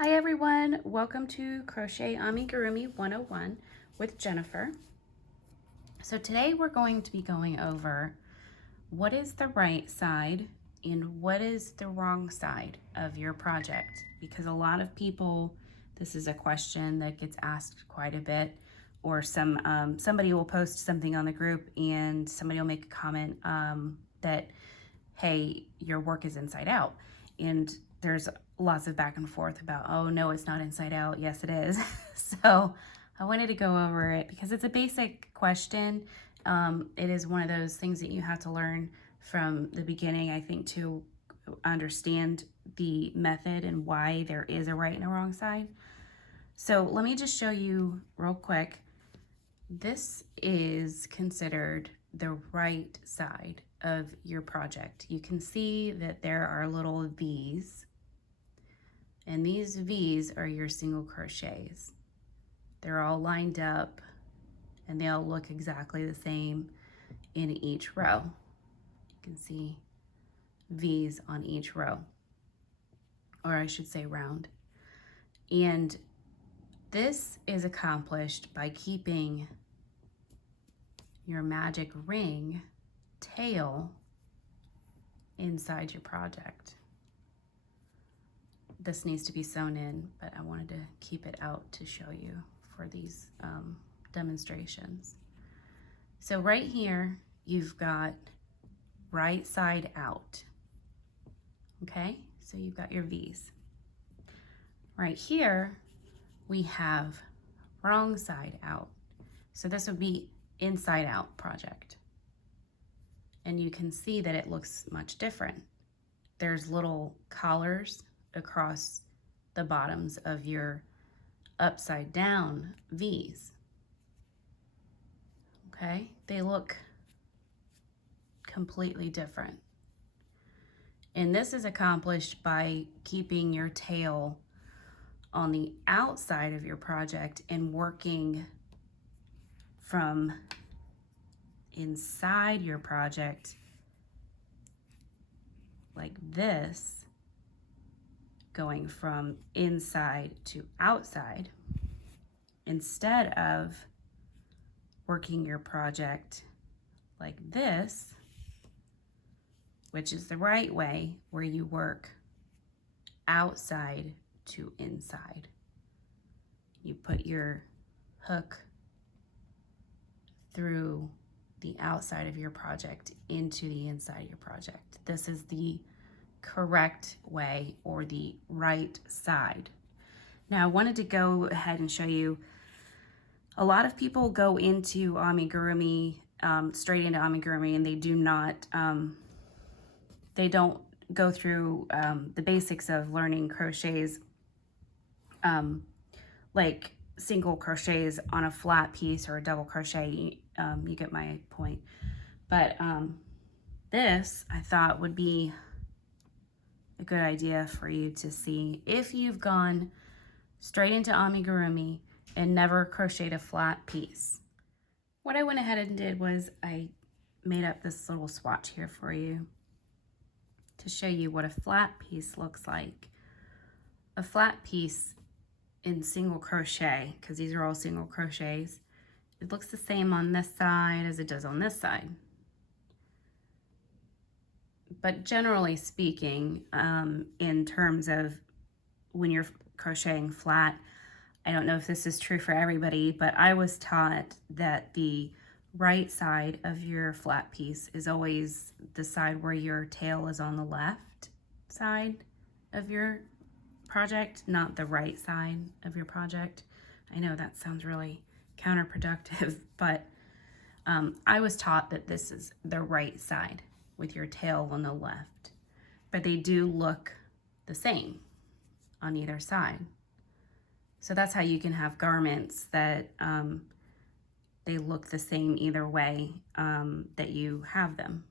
Hi everyone, welcome to Crochet Amigurumi 101 with Jennifer. So today we're going to be going over what is the right side and what is the wrong side of your project, because a lot of people, this is a question that gets asked quite a bit, or somebody will post something on the group and somebody will make a comment that, hey, your work is inside out, and there's lots of back and forth about, oh no, it's not inside out, yes it is. So I wanted to go over it because it's a basic question. It is one of those things that you have to learn from the beginning, I think, to understand the method and why there is a right and a wrong side. So let me just show you real quick. This is considered the right side of your project. You can see that there are little V's, and these V's are your single crochets. They're all lined up and they all look exactly the same in each row. You can see V's on each row, or I should say round. And this is accomplished by keeping your magic ring tail inside your project. This needs to be sewn in, but I wanted to keep it out to show you for these demonstrations. So right here, you've got right side out. Okay, so you've got your V's. Right here, we have wrong side out. So this would be inside out project. And you can see that it looks much different. There's little collars across the bottoms of your upside down V's. Okay, they look completely different. And this is accomplished by keeping your tail on the outside of your project and working from inside your project like this, going from inside to outside, instead of working your project like this, which is the right way, where you work outside to inside. You put your hook through the outside of your project into the inside of your project. This is the correct way, or the right side. Now I wanted to go ahead and show you, a lot of people go into amigurumi, straight into amigurumi, and they do not, they don't go through the basics of learning crochets, like single crochets on a flat piece or a double crochet. You get my point. But this I thought would be a good idea for you to see if you've gone straight into amigurumi and never crocheted a flat piece. What I went ahead and did was I made up this little swatch here for you to show you what a flat piece looks like. A flat piece in single crochet, because these are all single crochets, it looks the same on this side as it does on this side. But generally speaking, in terms of when you're crocheting flat, I don't know if this is true for everybody, but I was taught that the right side of your flat piece is always the side where your tail is on the left side of your project, not the right side of your project. I know that sounds really counterproductive, but I was taught that this is the right side with your tail on the left, but they do look the same on either side. So that's how you can have garments that they look the same either way that you have them.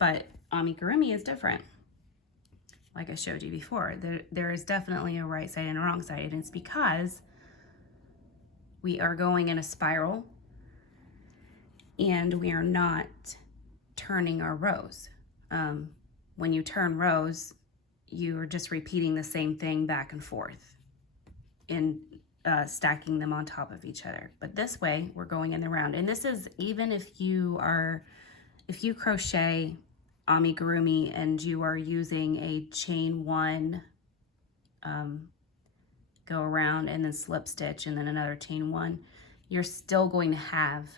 But amigurumi is different. Like I showed you before, there is definitely a right side and a wrong side, and it's because we are going in a spiral and we are not turning our rows. When you turn rows, you are just repeating the same thing back and forth. in stacking them on top of each other. But this way we're going in the round. And this is even if you crochet amigurumi and you are using a chain one, go around and then slip stitch and then another chain one, you're still going to have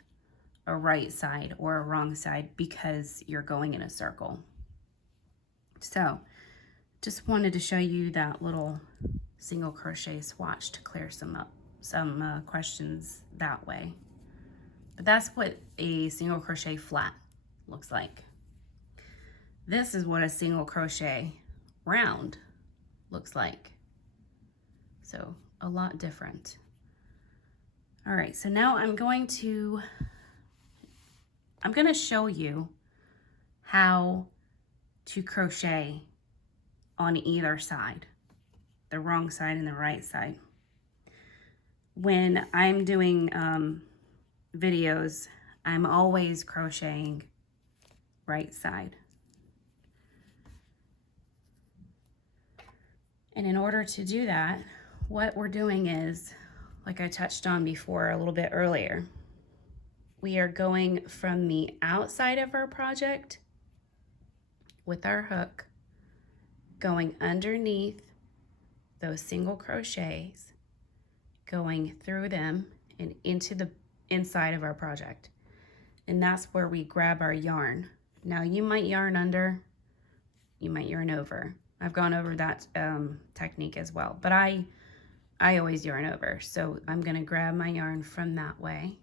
a right side or a wrong side because you're going in a circle. So just wanted to show you that little single crochet swatch to clear some questions that way. But that's what a single crochet flat looks like. This is what a single crochet round looks like. So a lot different. All right, so now I'm going to show you how to crochet on either side, the wrong side and the right side. When I'm doing videos, I'm always crocheting right side. And in order to do that, what we're doing is, like I touched on before a little bit earlier, we are going from the outside of our project with our hook, going underneath those single crochets, going through them and into the inside of our project. And that's where we grab our yarn. Now you might yarn under, you might yarn over. I've gone over that technique as well, but I always yarn over. So I'm gonna grab my yarn from that way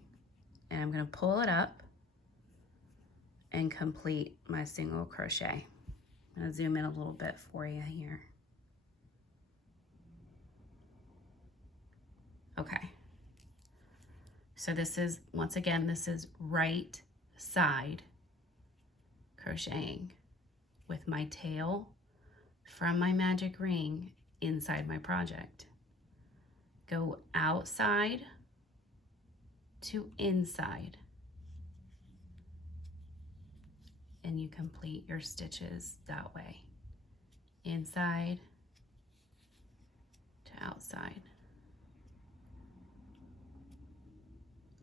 and I'm gonna pull it up and complete my single crochet. I'm gonna zoom in a little bit for you here. Okay. So this is, once again, this is right side crocheting with my tail from my magic ring inside my project. Go outside to inside and you complete your stitches that way. Inside to outside.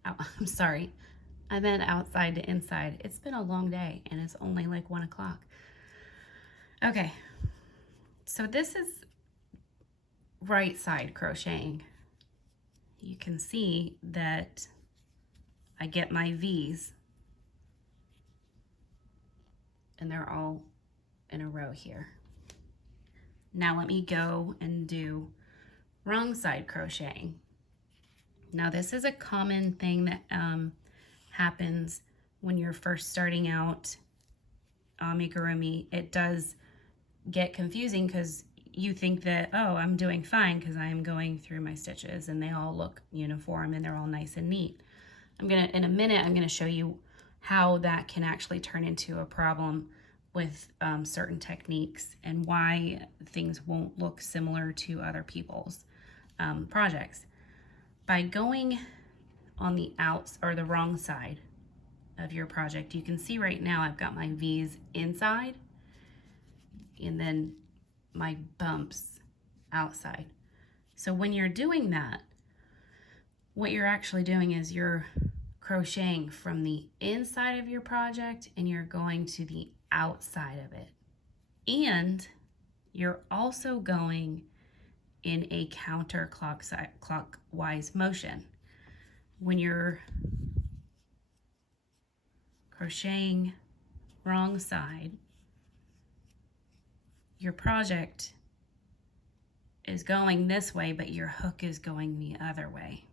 Oh, I'm sorry. I meant outside to inside. It's been a long day and it's only like 1 o'clock. Okay, so this is right side crocheting. You can see that I get my V's and they're all in a row here. Now let me go and do wrong side crocheting. Now this is a common thing that happens when you're first starting out amigurumi. It does get confusing because you think that, oh, I'm doing fine because I'm going through my stitches and they all look uniform and they're all nice and neat. In a minute, I'm gonna show you how that can actually turn into a problem with certain techniques and why things won't look similar to other people's projects. By going on the outs or the wrong side of your project, you can see right now I've got my V's inside and then my bumps outside. So when you're doing that, what you're actually doing is you're crocheting from the inside of your project and you're going to the outside of it. And you're also going in a counterclockwise motion. When you're crocheting wrong side, your project is going this way, but your hook is going the other way.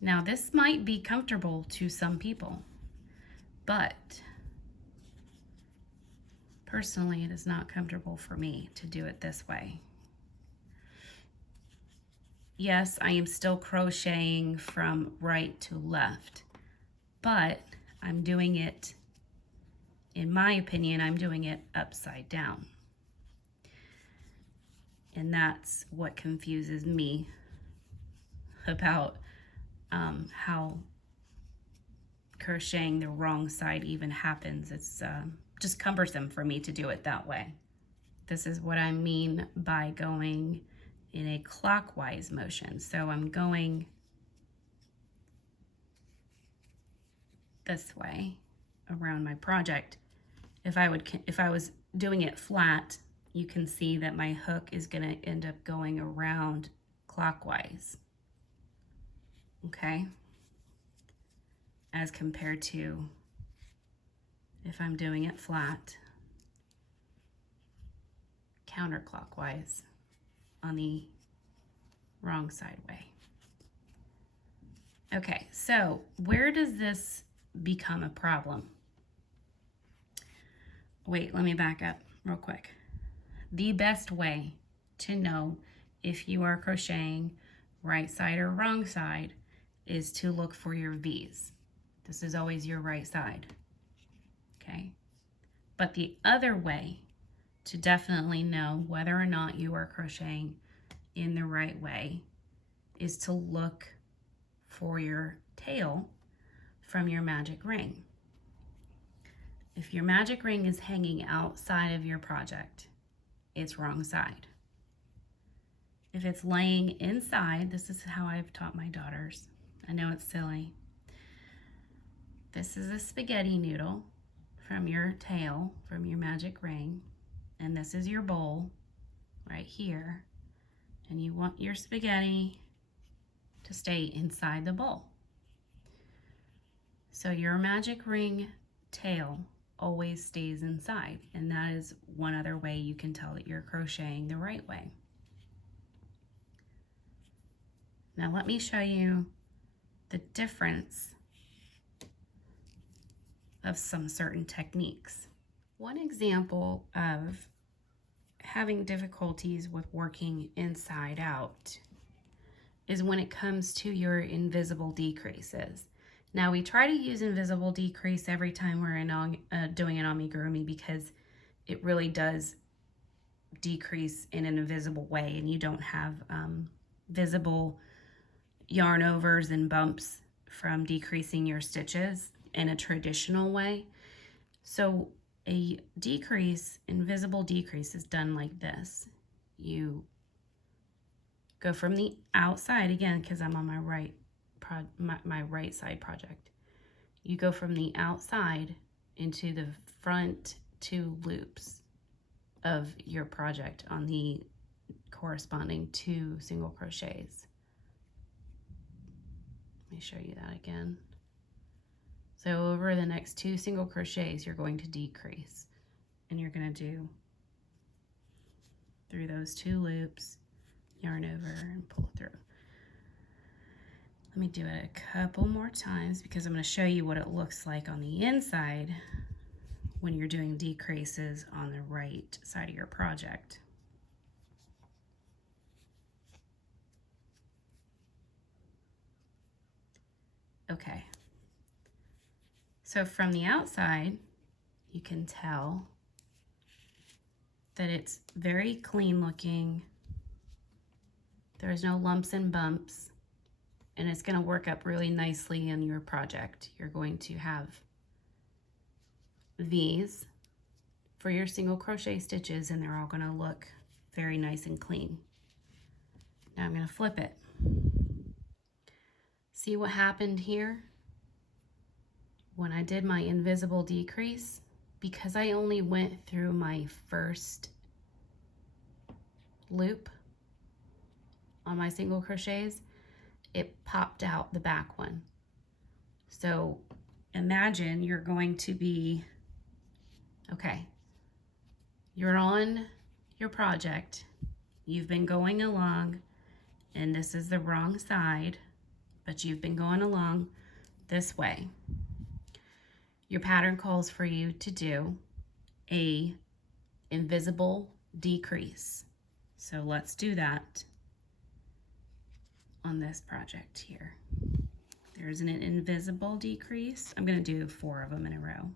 Now this might be comfortable to some people, but personally, it is not comfortable for me to do it this way. Yes, I am still crocheting from right to left, but I'm doing it, in my opinion, I'm doing it upside down. And that's what confuses me about how crocheting the wrong side even happens. It's just cumbersome for me to do it that way. This is what I mean by going in a clockwise motion. So I'm going this way around my project. If I was doing it flat, you can see that my hook is going to end up going around clockwise. Okay? As compared to if I'm doing it flat, counterclockwise on the wrong side way. Okay, so where does this become a problem? Wait, let me back up real quick. The best way to know if you are crocheting right side or wrong side is to look for your V's. This is always your right side, okay? But the other way to definitely know whether or not you are crocheting in the right way is to look for your tail from your magic ring. If your magic ring is hanging outside of your project, it's wrong side. If it's laying inside, this is how I've taught my daughters. I know it's silly. This is a spaghetti noodle from your tail, from your magic ring, and this is your bowl right here. And you want your spaghetti to stay inside the bowl. So your magic ring tail always stays inside, and that is one other way you can tell that you're crocheting the right way. Now let me show you the difference of some certain techniques. One example of having difficulties with working inside out is when it comes to your invisible decreases. Now we try to use invisible decrease every time we're doing an amigurumi because it really does decrease in an invisible way, and you don't have visible yarn overs and bumps from decreasing your stitches in a traditional way. So a decrease, invisible decrease, is done like this. You go from the outside, again, because I'm on my right right side project. You go from the outside into the front 2 loops of your project on the corresponding 2 single crochets. Let me show you that again. So over the next 2 single crochets, you're going to decrease, and you're going to do through those 2 loops, yarn over and pull through. Let me do it a couple more times because I'm going to show you what it looks like on the inside when you're doing decreases on the right side of your project. Okay. So from the outside, you can tell that it's very clean looking. There's no lumps and bumps, and it's going to work up really nicely in your project. You're going to have V's for your single crochet stitches, and they're all going to look very nice and clean. Now I'm going to flip it. See what happened here? When I did my invisible decrease, because I only went through my first loop on my single crochets, it popped out the back one. So imagine you're going to be, okay, you're on your project, you've been going along, and this is the wrong side, but you've been going along this way. Your pattern calls for you to do a invisible decrease. So let's do that on this project here. There's an invisible decrease. I'm going to do 4 of them in a row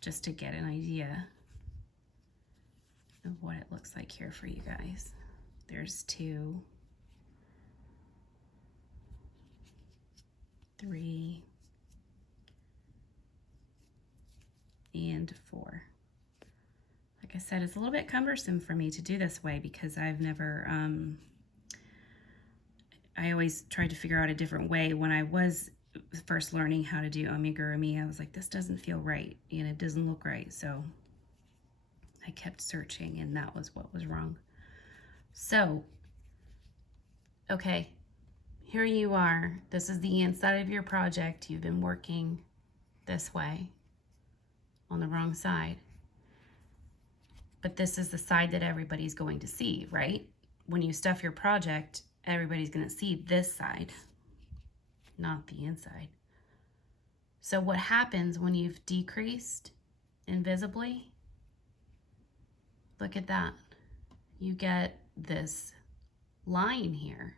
just to get an idea of what it looks like here for you guys. There's 2, 3, and 4. I like I said, it's a little bit cumbersome for me to do this way because I've never, I always tried to figure out a different way. When I was first learning how to do amigurumi, I was like, this doesn't feel right and it doesn't look right. So I kept searching and that was what was wrong. So, okay, here you are. This is the inside of your project. You've been working this way on the wrong side. But this is the side that everybody's going to see, right? When you stuff your project, everybody's going to see this side, not the inside. So what happens when you've decreased invisibly? Look at that. You get this line here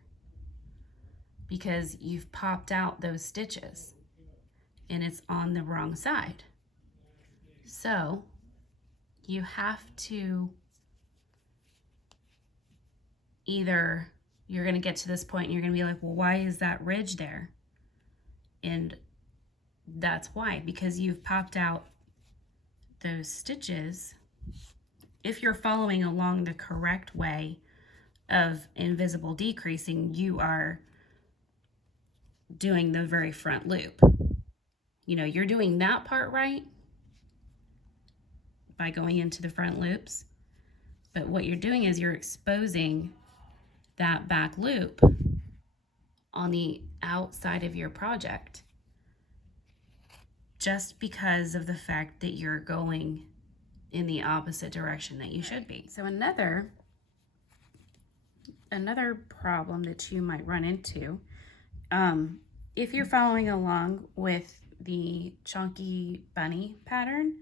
because you've popped out those stitches and it's on the wrong side. So you have to either, you're going to get to this point and you're going to be like, well, why is that ridge there? And that's why, because you've popped out those stitches. If you're following along the correct way of invisible decreasing, you are doing the very front loop. You know, you're doing that part right by going into the front loops. But what you're doing is you're exposing that back loop on the outside of your project just because of the fact that you're going in the opposite direction that you should be. So another problem that you might run into, if you're following along with the chunky bunny pattern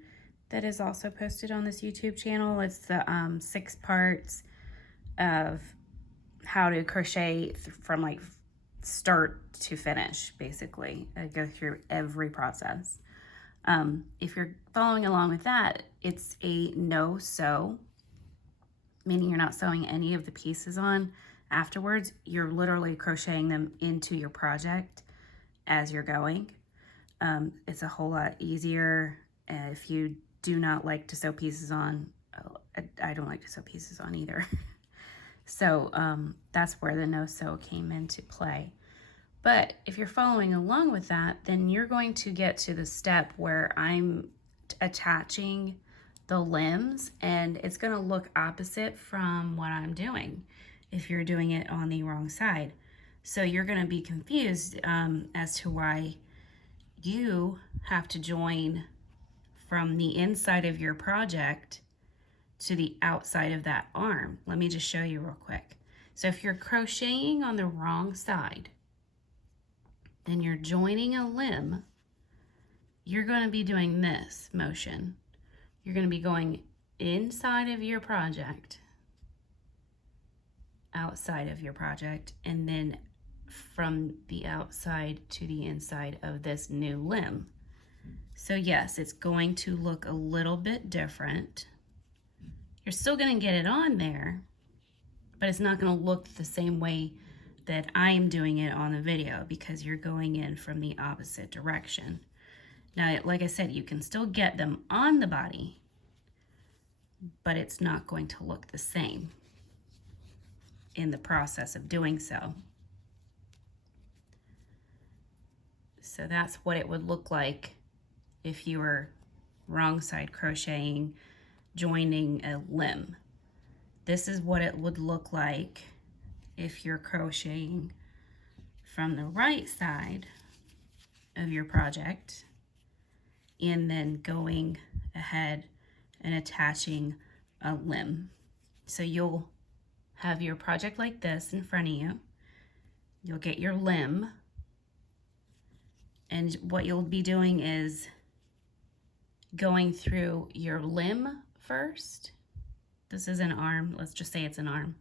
that is also posted on this YouTube channel, it's the 6 parts of how to crochet from like start to finish, basically. I go through every process. If you're following along with that, it's a no sew, meaning you're not sewing any of the pieces on afterwards. You're literally crocheting them into your project as you're going. It's a whole lot easier. If you do not like to sew pieces on, I don't like to sew pieces on either. So that's where the no sew came into play. But if you're following along with that, then you're going to get to the step where I'm attaching the limbs and it's going to look opposite from what I'm doing if you're doing it on the wrong side. So you're going to be confused as to why you have to join from the inside of your project to the outside of that arm. Let me just show you real quick. So if you're crocheting on the wrong side, then you're joining a limb, you're going to be doing this motion. You're going to be going inside of your project, outside of your project, and then from the outside to the inside of this new limb. So yes, it's going to look a little bit different. You're still going to get it on there, but it's not going to look the same way that I'm doing it on the video because you're going in from the opposite direction. Now, like I said, you can still get them on the body, but it's not going to look the same in the process of doing so. So that's what it would look like if you were wrong side crocheting, joining a limb. This is what it would look like if you're crocheting from the right side of your project and then going ahead and attaching a limb. So you'll have your project like this in front of you. You'll get your limb, and what you'll be doing is going through your limb first. This is an arm. Let's just say it's an arm.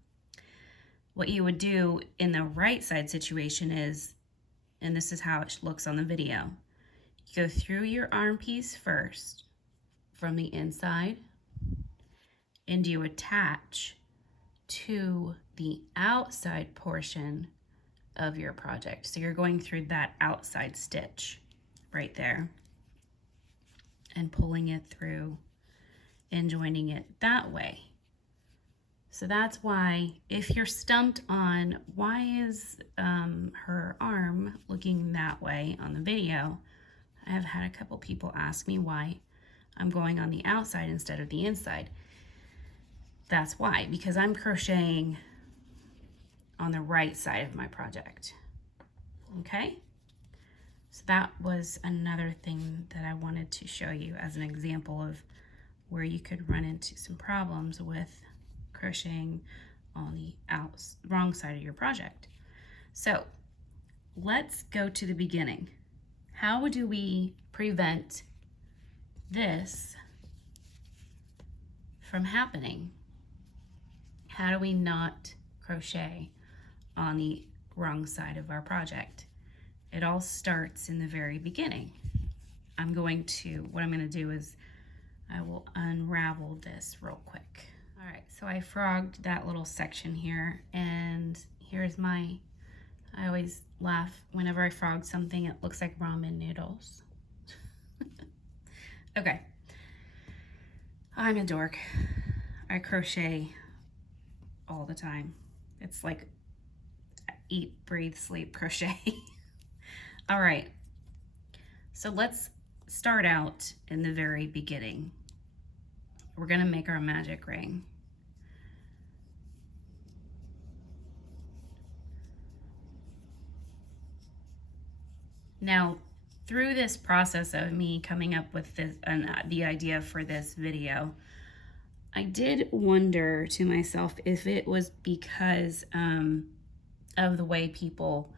What you would do in the right side situation is, and this is how it looks on the video, you go through your arm piece first from the inside and you attach to the outside portion of your project. So you're going through that outside stitch right there and pulling it through and joining it that way. So that's why, if you're stumped on why is her arm looking that way on the video, I have had a couple people ask me why I'm going on the outside instead of the inside. That's why, because I'm crocheting on the right side of my project. Okay? So that was another thing that I wanted to show you as an example of where you could run into some problems with crocheting on the wrong side of your project. So let's go to the beginning. How do we prevent this from happening? How do we not crochet on the wrong side of our project? It all starts in the very beginning. What I'm going to do is I will unravel this real quick. All right, so I frogged that little section here, and here's I always laugh whenever I frog something, it looks like ramen noodles. Okay, I'm a dork. I crochet all the time. It's like eat, breathe, sleep, crochet. All right, so let's start out in the very beginning. We're gonna make our magic ring. Now, through this process of me coming up with this, the idea for this video, I did wonder to myself if it was because of the way people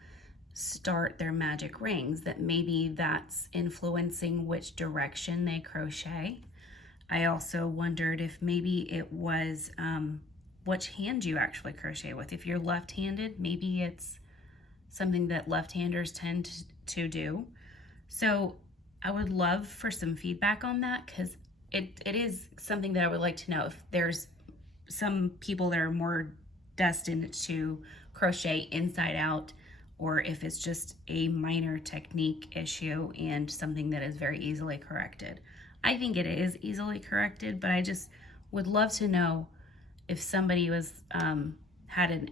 start their magic rings, that maybe that's influencing which direction they crochet. I also wondered if maybe it was which hand you actually crochet with. If you're left-handed, maybe it's something that left-handers tend to do. So I would love for some feedback on that, because it is something that I would like to know, if there's some people that are more destined to crochet inside out, or if it's just a minor technique issue and something that is very easily corrected. I think it is easily corrected, but I just would love to know if somebody was had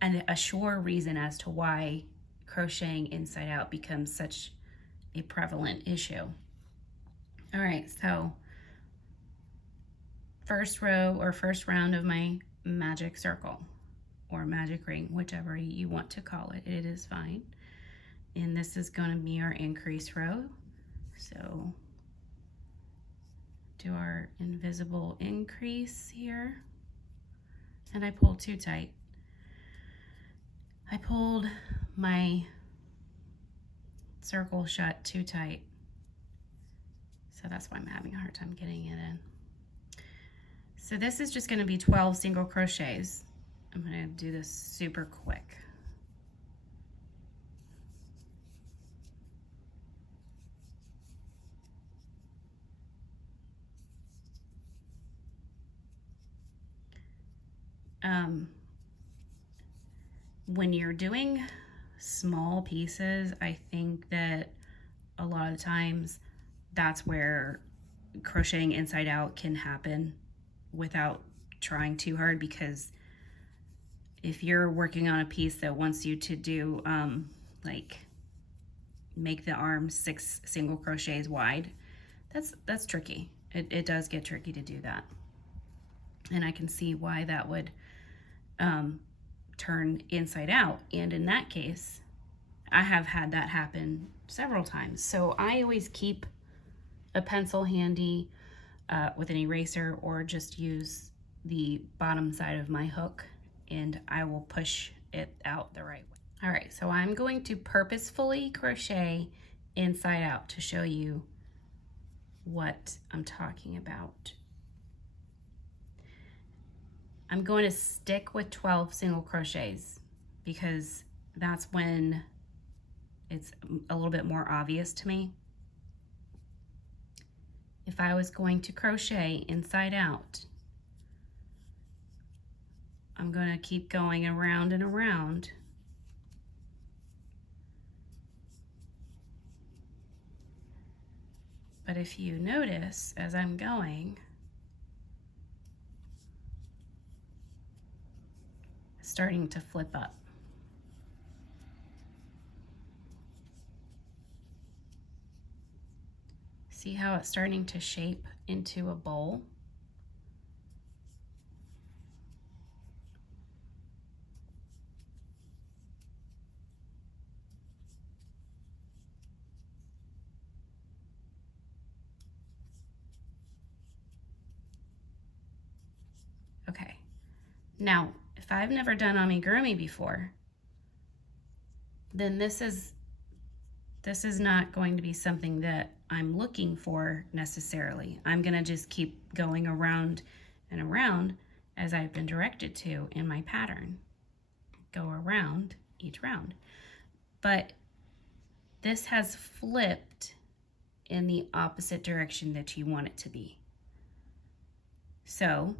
a sure reason as to why crocheting inside out becomes such a prevalent issue. All right, so first row or first round of my magic circle or magic ring, whichever you want to call it, it is fine. And this is going to be our increase row. So do our invisible increase here, and I pulled too tight. I pulled my circle shut too tight, so that's why I'm having a hard time getting it in. So this is just going to be 12 single crochets. I'm going to do this super quick. When you're doing small pieces, I think that a lot of times that's where crocheting inside out can happen without trying too hard, because if you're working on a piece that wants you to do like make the arm 6 single crochets wide, that's tricky. It does get tricky to do that, and I can see why that would turn inside out. And in that case, I have had that happen several times. So I always keep a pencil handy with an eraser, or just use the bottom side of my hook, and I will push it out the right way. All right, so I'm going to purposefully crochet inside out to show you what I'm talking about. I'm going to stick with 12 single crochets because that's when it's a little bit more obvious to me. If I was going to crochet inside out, I'm going to keep going around and around. But if you notice, as I'm going, starting to flip up. See how it's starting to shape into a bowl? Okay, now if I've never done amigurumi before, then this is not going to be something that I'm looking for necessarily. I'm gonna just keep going around and around as I've been directed to in my pattern. Go around each round. But this has flipped in the opposite direction that you want it to be. So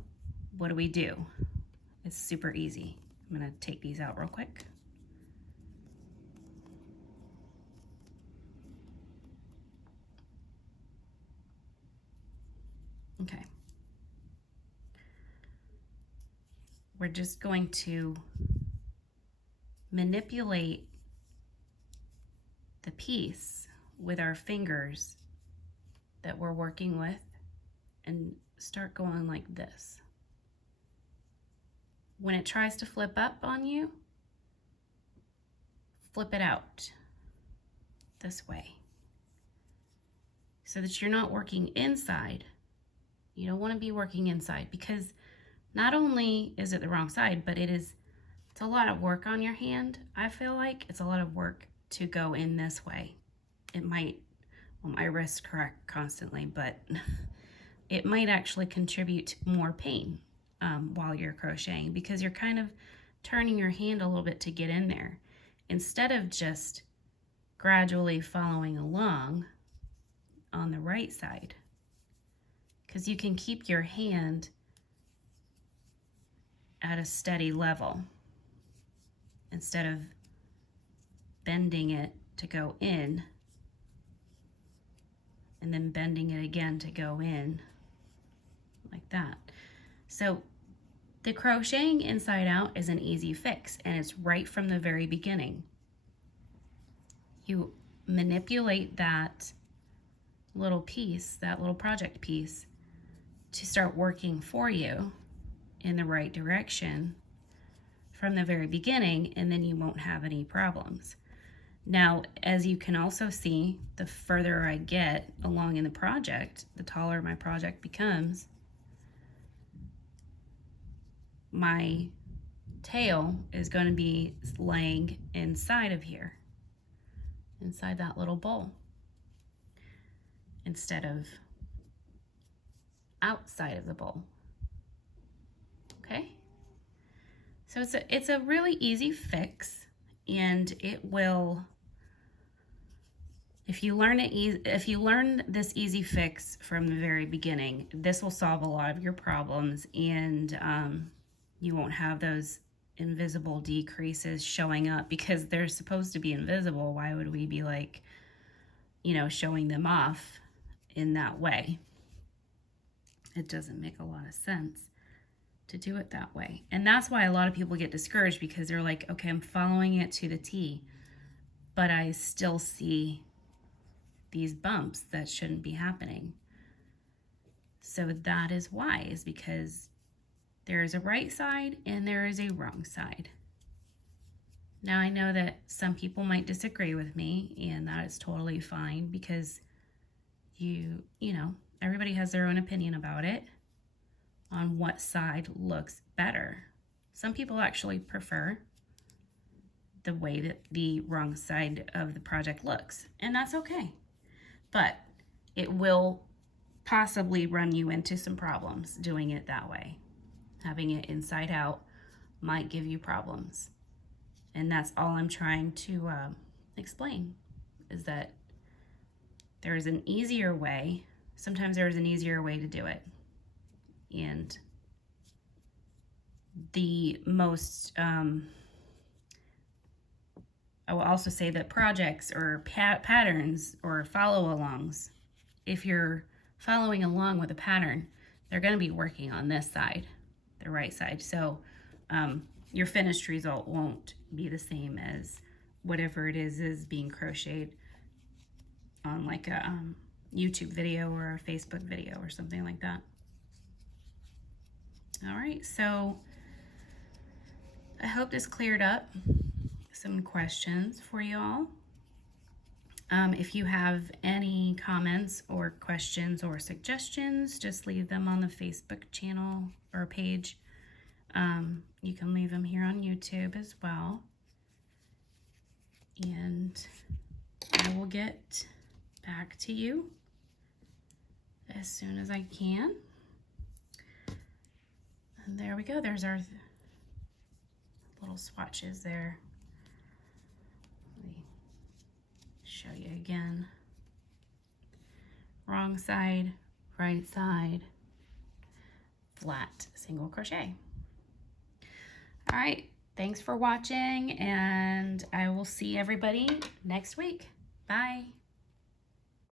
what do? It's super easy. I'm gonna take these out real quick. Okay. We're just going to manipulate the piece with our fingers that we're working with and start going like this. When it tries to flip up on you, flip it out this way so that you're not working inside. You don't want to be working inside, because not only is it the wrong side, but it's a lot of work on your hand. I feel like it's a lot of work to go in this way. It might, well, my wrists crack constantly, but it might actually contribute to more pain while you're crocheting, because you're kind of turning your hand a little bit to get in there instead of just gradually following along on the right side, because you can keep your hand at a steady level instead of bending it to go in and then bending it again to go in like that. So the crocheting inside out is an easy fix, and it's right from the very beginning. You manipulate that little piece, that little project piece, to start working for you in the right direction from the very beginning, and then you won't have any problems. Now, as you can also see, the further I get along in the project, the taller my project becomes. My tail is going to be laying inside of here, inside that little bowl, instead of outside of the bowl. Okay? So it's a really easy fix, and it will, if you learn this easy fix from the very beginning, this will solve a lot of your problems, and you won't have those invisible decreases showing up, because they're supposed to be invisible. Why would we be like, showing them off in that way? It doesn't make a lot of sense to do it that way. And that's why a lot of people get discouraged, because they're like, okay, I'm following it to the T, but I still see these bumps that shouldn't be happening. So that is why, is because there is a right side and there is a wrong side. Now, I know that some people might disagree with me, and that is totally fine, because everybody has their own opinion about it, on what side looks better. Some people actually prefer the way that the wrong side of the project looks, and that's okay. But it will possibly run you into some problems doing it that way. Having it inside out might give you problems. And that's all I'm trying to explain, is that there is an easier way. Sometimes there is an easier way to do it. And the most, I will also say that projects or patterns or follow-alongs, if you're following along with a pattern, they're going to be working on this side, the right side. So your finished result won't be the same as whatever it is being crocheted on like a YouTube video or a Facebook video or something like that. All right, so I hope this cleared up some questions for y'all. If you have any comments or questions or suggestions, just leave them on the Facebook channel or page. You can leave them here on YouTube as well. And I will get back to you as soon as I can. And there we go. There's our little swatches there. Let me show you again. Wrong side, right side, flat single crochet. All right, thanks for watching, and I will see everybody next week. Bye.